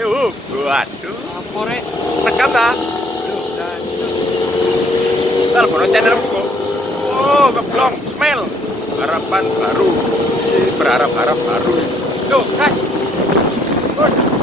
Waduh. Apa rek? Rekam ta? Telepon channelku. Oh, keblong, smell. Harapan baru. Berharap-harap baru. Tuh, guys. Bos.